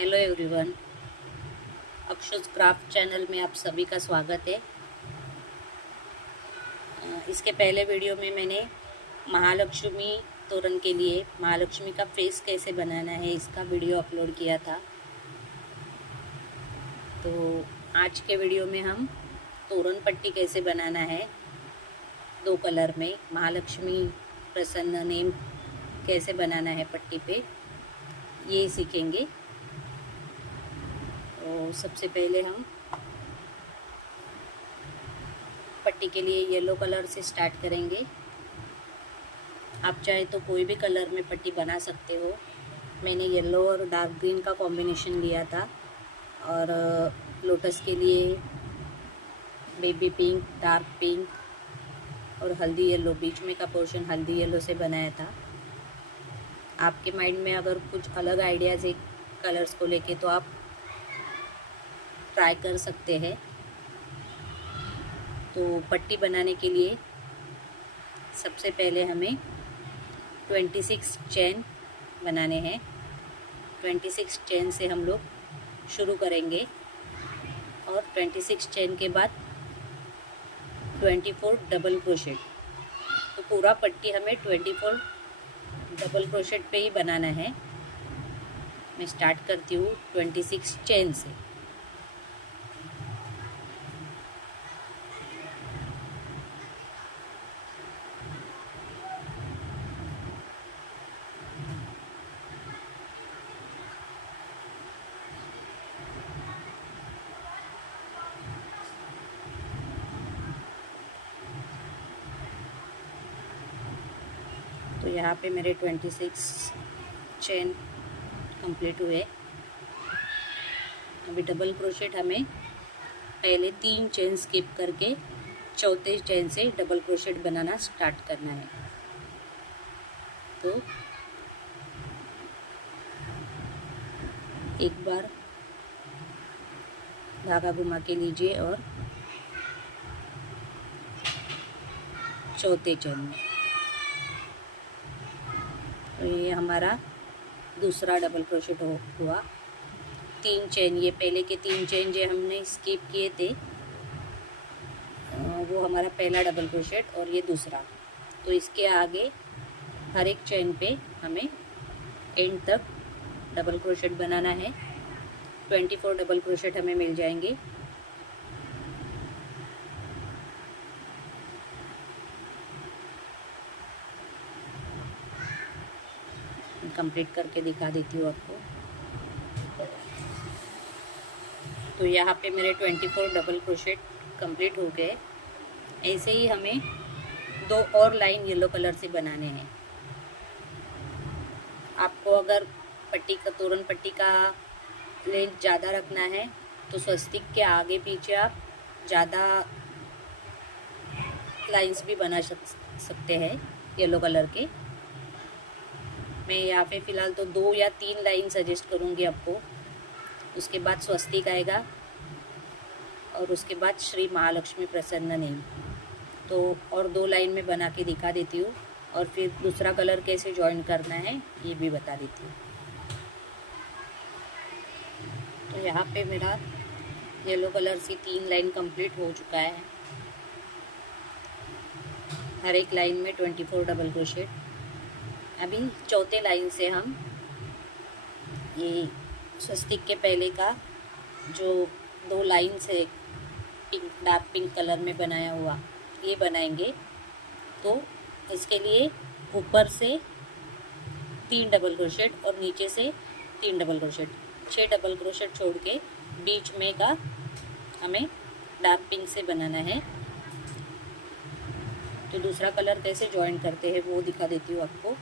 Hello everyone, अक्षुत craft channel में आप सभी का स्वागत है। इसके पहले वीडियो में मैंने महालक्ष्मी तोरण के लिए महालक्ष्मी का फेस कैसे बनाना है इसका वीडियो अपलोड किया था। तो आज के वीडियो में हम तोरण पट्टी कैसे बनाना है 2 कलर में, महालक्ष्मी प्रसन्न नेम कैसे बनाना है पट्टी पे, ये सीखेंगे। तो सबसे पहले हम पट्टी के लिए येलो कलर से स्टार्ट करेंगे। आप चाहे तो कोई भी कलर में पट्टी बना सकते हो। मैंने येलो और डार्क ग्रीन का कॉम्बिनेशन लिया था और लोटस के लिए बेबी पिंक, डार्क पिंक और हल्दी येलो, बीच में का पोर्शन हल्दी येलो से बनाया था। आपके माइंड में अगर कुछ अलग आइडियाज़ है कलर्स को लेके तो आप ट्राई कर सकते हैं। तो पट्टी बनाने के लिए सबसे पहले हमें 26 चेन बनाने हैं। 26 चेन से हम लोग शुरू करेंगे और 26 चेन के बाद 24 डबल क्रोशेट। तो पूरा पट्टी हमें 24 डबल क्रोशेट पे ही बनाना है। मैं स्टार्ट करती हूँ 26 चेन से। तो यहाँ पे मेरे 26 चेन कंप्लीट हुए। अभी डबल क्रोशेट हमें पहले 3 चेन स्किप करके चौथे चेन से डबल क्रोशेट बनाना स्टार्ट करना है। तो एक बार धागा घुमा के लीजिए और चौथे चेन में। तो ये हमारा दूसरा डबल क्रोशेट हुआ। 3 चेन, ये पहले के 3 चेन जो हमने स्किप किए थे वो हमारा पहला डबल क्रोशेट और ये दूसरा। तो इसके आगे हर एक चेन पे हमें एंड तक डबल क्रोशेट बनाना है। 24 डबल क्रोशेट हमें मिल जाएंगे। कंप्लीट करके दिखा देती हूँ आपको। तो यहाँ पे मेरे 24 डबल क्रोशेट कंप्लीट हो गए। ऐसे ही हमें 2 और लाइन येलो कलर से बनाने हैं। आपको अगर पट्टी का तोरण पट्टी का लेंथ ज़्यादा रखना है तो स्वस्तिक के आगे पीछे आप ज़्यादा लाइंस भी बना सकते हैं येलो कलर के। मैं यहाँ पे फ़िलहाल तो 2 या 3 लाइन सजेस्ट करूँगी आपको। उसके बाद स्वस्तिक आएगा और उसके बाद श्री महालक्ष्मी प्रसन्न नेम। तो और 2 लाइन में बना के दिखा देती हूँ और फिर दूसरा कलर कैसे ज्वाइन करना है ये भी बता देती हूँ। तो यहाँ पे मेरा येलो कलर से 3 लाइन कंप्लीट हो चुका है। हर एक लाइन में 24 डबल क्रोशेट। अभी चौथे लाइन से हम ये स्वस्तिक के पहले का जो 2 लाइन से पिंक, डार्क पिंक कलर में बनाया हुआ ये बनाएंगे। तो इसके लिए ऊपर से 3 डबल क्रोशेट और नीचे से 3 डबल क्रोशेट, 6 डबल क्रोशेट छोड़ के बीच में का हमें डार्क पिंक से बनाना है। तो दूसरा कलर कैसे ज्वाइन करते हैं वो दिखा देती हूँ आपको।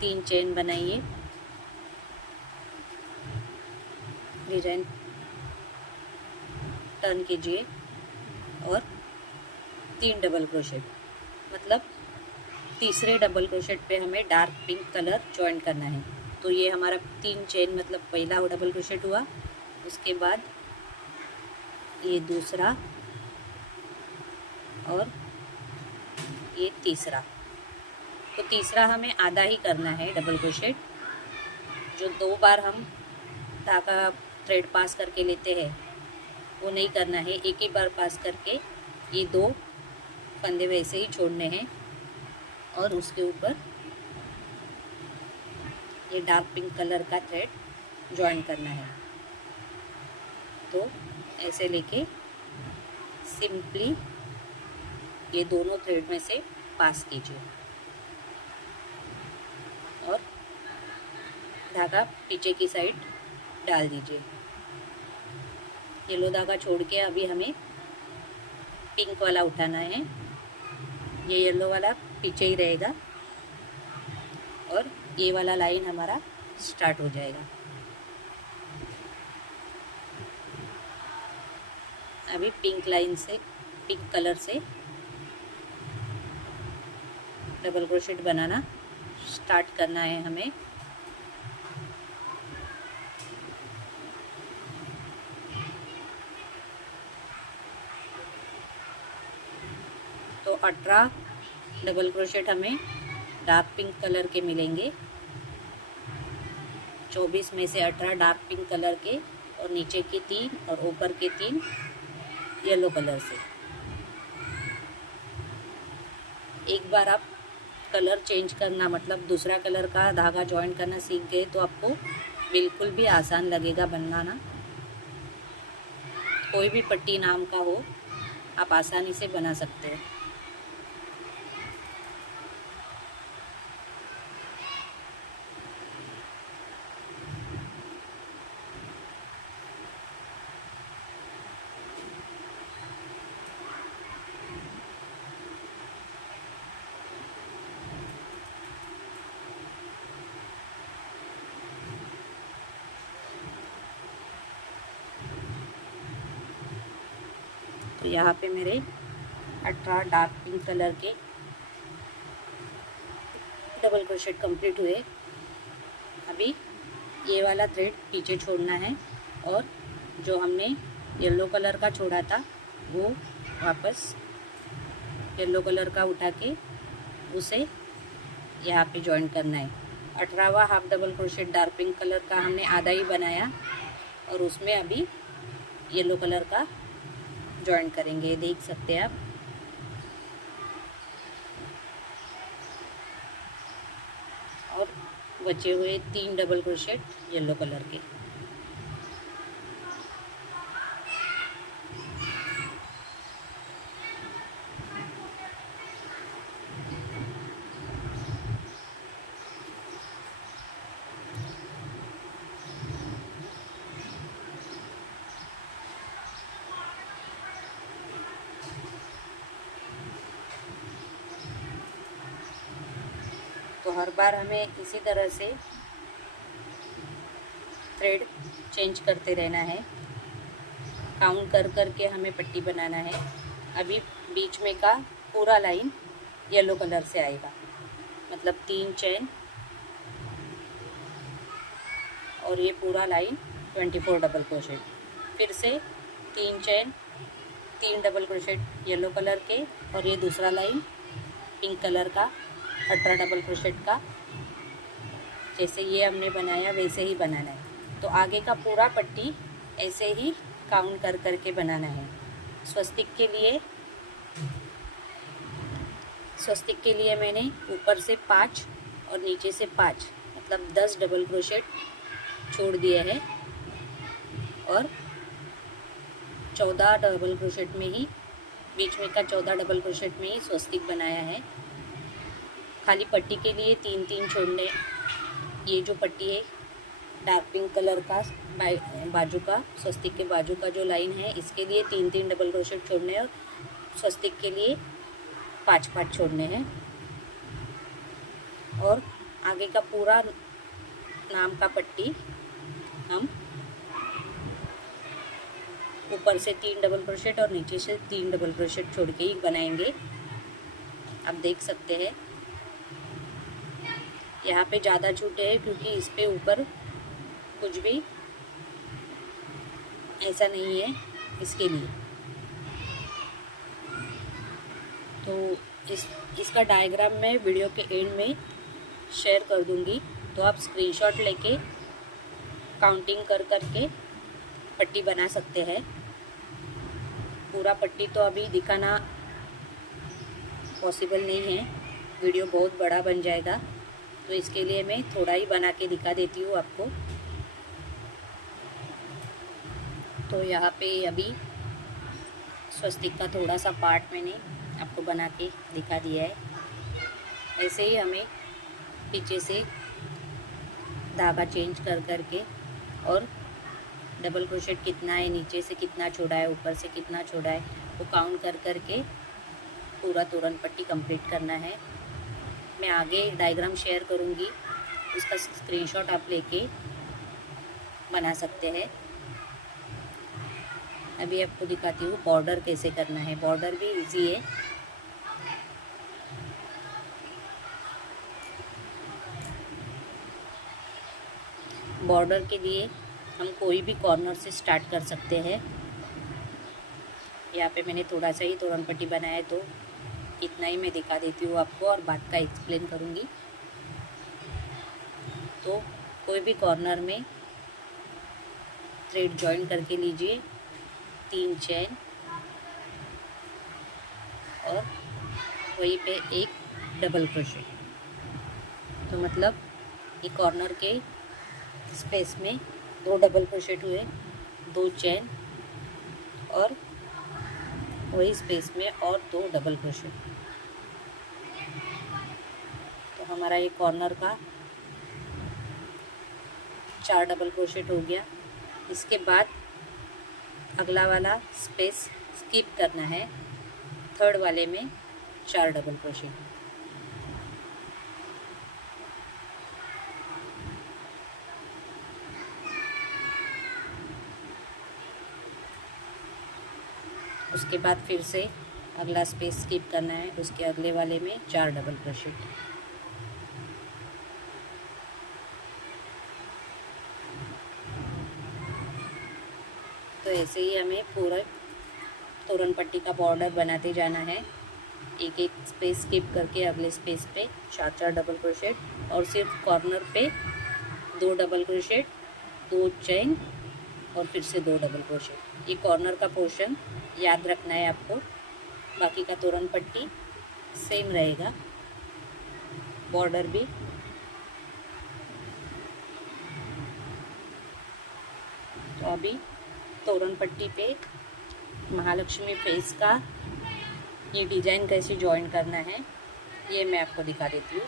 3 चेन बनाइए, डिजाइन टर्न कीजिए और 3 डबल क्रोशेट, मतलब तीसरे डबल क्रोशेट पे हमें डार्क पिंक कलर ज्वाइन करना है। तो ये हमारा 3 चेन मतलब पहला डबल क्रोशेट हुआ। उसके बाद ये दूसरा और ये तीसरा। तो तीसरा हमें आधा ही करना है डबल क्रोशेट। जो 2 बार हम धागा थ्रेड पास करके लेते हैं वो नहीं करना है। एक ही बार पास करके ये 2 फंदे वैसे ही छोड़ने हैं और उसके ऊपर ये डार्क पिंक कलर का थ्रेड ज्वाइन करना है। तो ऐसे लेके सिंपली ये दोनों थ्रेड में से पास कीजिए और धागा पीछे की साइड डाल दीजिए। येलो धागा छोड़ के अभी हमें पिंक वाला उठाना है। ये येलो वाला पीछे ही रहेगा और ये वाला लाइन हमारा स्टार्ट हो जाएगा। अभी पिंक लाइन से, पिंक कलर से डबल क्रोशेट बनाना स्टार्ट करना है हमें। तो 18 डबल क्रोशेट हमें डार्क पिंक कलर के मिलेंगे। 24 में से 18 डार्क पिंक कलर के और नीचे के 3 और ऊपर के 3 येलो कलर से। एक बार आप कलर चेंज करना मतलब दूसरा कलर का धागा ज्वाइन करना सीख गए तो आपको बिल्कुल भी आसान लगेगा बनाना। कोई भी पट्टी नाम का हो आप आसानी से बना सकते हैं। तो यहाँ पे मेरे 18 डार्क पिंक कलर के डबल क्रोशेट कंप्लीट हुए। अभी ये वाला थ्रेड पीछे छोड़ना है और जो हमने येलो कलर का छोड़ा था वो वापस येलो कलर का उठा के उसे यहाँ पे ज्वाइन करना है। 18वां half double crochet dark pink colour का हमने आधा ही बनाया और उसमें अभी येलो कलर का ज्वाइन करेंगे, देख सकते हैं आप। और बचे हुए 3 डबल क्रोशेट येलो कलर के। तो हर बार हमें इसी तरह से थ्रेड चेंज करते रहना है। काउंट कर कर के हमें पट्टी बनाना है। अभी बीच में का पूरा लाइन येलो कलर से आएगा, मतलब 3 चेन और ये पूरा लाइन 24 डबल क्रोशेट। फिर से 3 chain, 3 double crochet yellow colour के और ये दूसरा लाइन पिंक कलर का 18 डबल क्रोशेट का। जैसे ये हमने बनाया वैसे ही बनाना है। तो आगे का पूरा पट्टी ऐसे ही काउंट कर कर के बनाना है। स्वस्तिक के लिए मैंने ऊपर से 5 और नीचे से 5 मतलब 10 डबल क्रोशेट छोड़ दिए हैं और 14 डबल क्रोशेट में ही, बीच में का 14 डबल क्रोशेट में ही स्वस्तिक बनाया है। खाली पट्टी के लिए 3-3 छोड़ने। ये जो पट्टी है डार्क पिंक कलर का बाजू का, स्वस्तिक के बाजू का जो लाइन है इसके लिए 3-3 डबल क्रोशेट छोड़ने हैं और स्वस्तिक के लिए 5-5 छोड़ने हैं। और आगे का पूरा नाम का पट्टी हम ऊपर से 3 डबल क्रोशेट और नीचे से 3 डबल क्रोशेट छोड़ के ही बनाएंगे। आप देख सकते हैं यहाँ पे ज़्यादा छूटे हैं क्योंकि इस पे ऊपर कुछ भी ऐसा नहीं है इसके लिए। तो इसका डायग्राम मैं वीडियो के एंड में शेयर कर दूंगी, तो आप स्क्रीनशॉट लेके काउंटिंग कर के पट्टी बना सकते हैं। पूरा पट्टी तो अभी दिखाना पॉसिबल नहीं है, वीडियो बहुत बड़ा बन जाएगा, तो इसके लिए मैं थोड़ा ही बना के दिखा देती हूँ आपको। तो यहाँ पे अभी स्वस्तिक का थोड़ा सा पार्ट मैंने आपको बना के दिखा दिया है। ऐसे ही हमें पीछे से धागा चेंज कर के और डबल क्रोशेट कितना है, नीचे से कितना छोड़ा है, ऊपर से कितना छोड़ा है, वो काउंट कर के पूरा तोरण पट्टी कंप्लीट करना है। मैं आगे डायग्राम शेयर करूँगी, उसका स्क्रीनशॉट आप लेके बना सकते हैं। अभी आपको दिखाती हूँ बॉर्डर कैसे करना है। बॉर्डर भी इजी है। बॉर्डर के लिए हम कोई भी कॉर्नर से स्टार्ट कर सकते हैं। यहाँ पे मैंने थोड़ा सा ही तोरण पट्टी बनाया है, तो इतना ही मैं दिखा देती हूँ आपको और बात का एक्सप्लेन करूँगी। तो कोई भी कॉर्नर में थ्रेड जॉइन करके लीजिए, 3 चेन और वहीं पे एक डबल क्रोशेट। तो मतलब ये कॉर्नर के स्पेस में 2 डबल क्रोशेट हुए, 2 चेन और वही स्पेस में और 2 डबल क्रोशेट। तो हमारा ये कॉर्नर का 4 डबल क्रोशेट हो गया। इसके बाद अगला वाला स्पेस स्किप करना है, थर्ड वाले में 4 डबल क्रोशेट। उसके बाद फिर से अगला स्पेस स्किप करना है, उसके अगले वाले में 4 डबल क्रोशेट। तो ऐसे ही हमें पूरा तोरण पट्टी का बॉर्डर बनाते जाना है। एक एक स्पेस स्किप करके अगले स्पेस पे 4 डबल क्रोशेट और सिर्फ कॉर्नर पे 2 डबल क्रोशेट, 2 चेन और फिर से 2 डबल क्रोशेट। ये कॉर्नर का पोर्शन याद रखना है आपको, बाकी का तोरण पट्टी सेम रहेगा, बॉर्डर भी। तो अभी तोरण पट्टी पे महालक्ष्मी फेस का ये डिज़ाइन कैसे जॉइन करना है ये मैं आपको दिखा देती हूँ।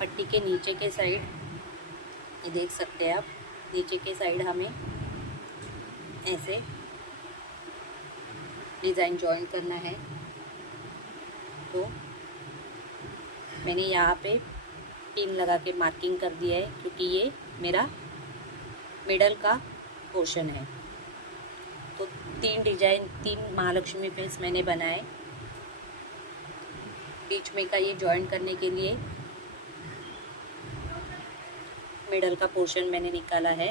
पट्टी के नीचे के साइड ये देख सकते हैं आप, नीचे के साइड हमें ऐसे डिज़ाइन जॉइन करना है। तो मैंने यहाँ पे पिन लगा के मार्किंग कर दिया है, क्योंकि ये मेरा मिडल का पोर्शन है। तो 3 महालक्ष्मी फेस मैंने बनाए। बीच में का ये जॉइन करने के लिए मिडल का पोर्शन मैंने निकाला है।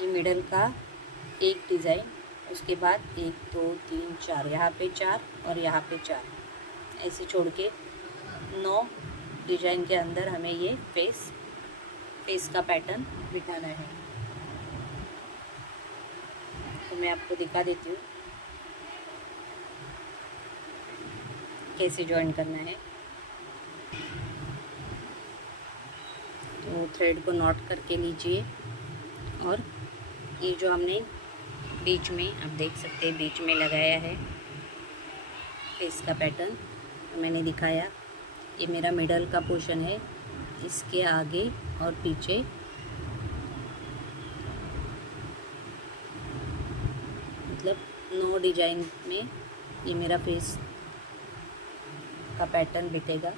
ये मिडल का एक डिज़ाइन, उसके बाद 1 2 3 4, यहाँ पे 4 और यहाँ पे 4, ऐसे छोड़ के 9 डिज़ाइन के अंदर हमें ये फेस का पैटर्न बिठाना है। तो मैं आपको दिखा देती हूँ कैसे जॉइन करना है। तो थ्रेड को नॉट करके लीजिए और ये जो हमने बीच में, आप देख सकते हैं बीच में लगाया है फेस का पैटर्न, मैंने दिखाया। ये मेरा मिडल का पोर्शन है, इसके आगे और पीछे मतलब 9 डिजाइन में ये मेरा फेस का पैटर्न बिटेगा।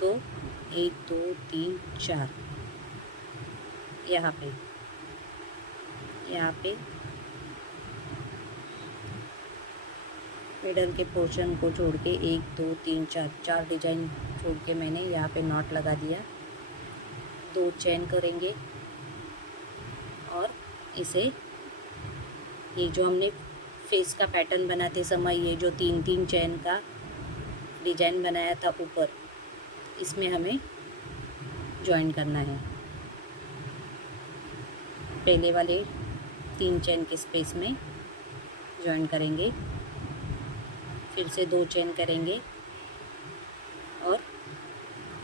तो 1 2 3 4 यहाँ पे मिडल के पोर्शन को छोड़ के 1 2 3 4 डिजाइन छोड़ के मैंने यहाँ पे नॉट लगा दिया। 2 चेन करेंगे और इसे, ये जो हमने फेस का पैटर्न बनाते समय ये जो 3-3 चैन का डिजाइन बनाया था ऊपर, इसमें हमें जॉइन करना है। पहले वाले 3 चैन के स्पेस में जॉइन करेंगे, फिर से 2 चैन करेंगे और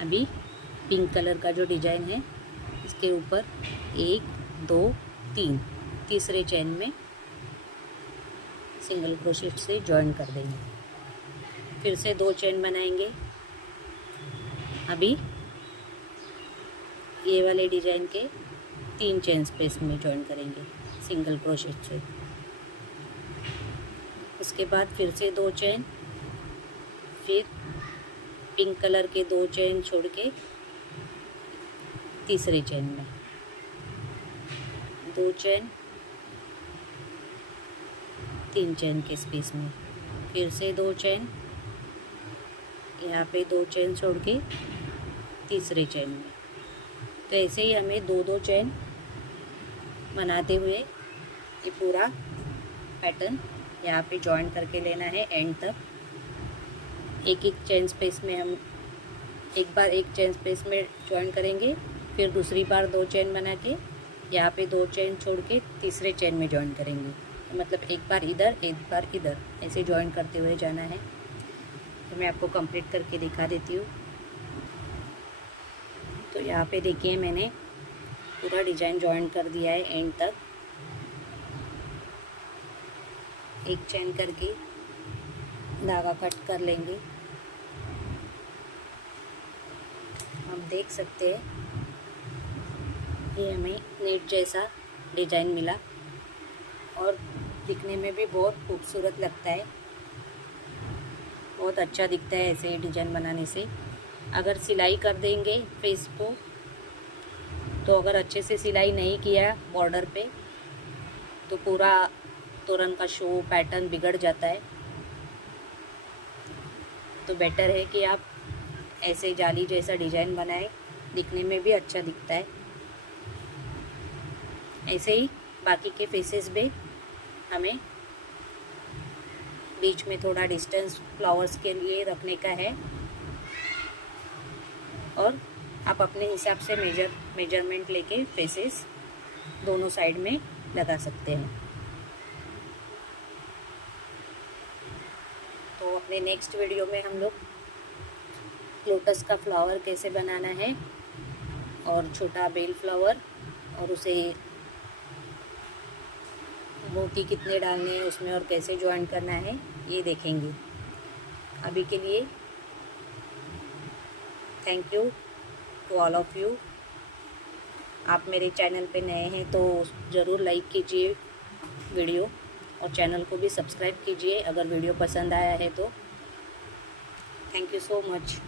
अभी पिंक कलर का जो डिजाइन है इसके ऊपर 1 2 3 तीसरे चैन में सिंगल क्रोशेट से जॉइन कर देंगे। फिर से 2 चैन बनाएंगे। अभी ये वाले डिजाइन के 3 चैन स्पेस में जॉइन करेंगे सिंगल क्रोशेट से। उसके बाद फिर से 2 चैन, फिर पिंक कलर के 2 चैन छोड़ के तीसरे चैन में 2 चैन, 3 चैन के स्पेस में फिर से 2 चैन, यहाँ पे 2 चैन छोड़ के तीसरे चैन में। तो ऐसे ही हमें 2-2 चैन बनाते हुए ये पूरा पैटर्न यहाँ पे जॉइन करके लेना है एंड तक। एक चैन स्पेस में हम एक बार एक चैन स्पेस में जॉइन करेंगे, फिर दूसरी बार 2 चैन बना के यहाँ पे 2 चैन छोड़ के तीसरे चैन में जॉइन करेंगे। मतलब एक बार इधर एक बार इधर ऐसे जॉइन करते हुए जाना है। तो मैं आपको कंप्लीट करके दिखा देती हूँ। तो यहाँ पे देखिए मैंने पूरा डिजाइन जॉइन कर दिया है एंड तक। एक चैन करके धागा कट कर लेंगे। हम देख सकते हैं ये हमें नेट जैसा डिजाइन मिला और दिखने में भी बहुत खूबसूरत लगता है, बहुत अच्छा दिखता है ऐसे डिजाइन बनाने से। अगर सिलाई कर देंगे फेस को, तो अगर अच्छे से सिलाई नहीं किया बॉर्डर पे तो पूरा तोरन का शो पैटर्न बिगड़ जाता है। तो बेटर है कि आप ऐसे जाली जैसा डिजाइन बनाएं, दिखने में भी अच्छा दिखता है। ऐसे ही बाकी के फेसेस भी हमें बीच में थोड़ा डिस्टेंस फ्लावर्स के लिए रखने का है और आप अपने हिसाब से मेजरमेंट लेके फेसेस दोनों साइड में लगा सकते हैं। तो अपने नेक्स्ट वीडियो में हम लोग लोटस का फ्लावर कैसे बनाना है और छोटा बेल फ्लावर और उसे मोती कितने डालने हैं उसमें और कैसे ज्वाइन करना है ये देखेंगे। अभी के लिए thank you to all of you. आप मेरे चैनल पे नए हैं तो ज़रूर लाइक कीजिए वीडियो और चैनल को भी सब्सक्राइब कीजिए अगर वीडियो पसंद आया है तो। Thank you so much.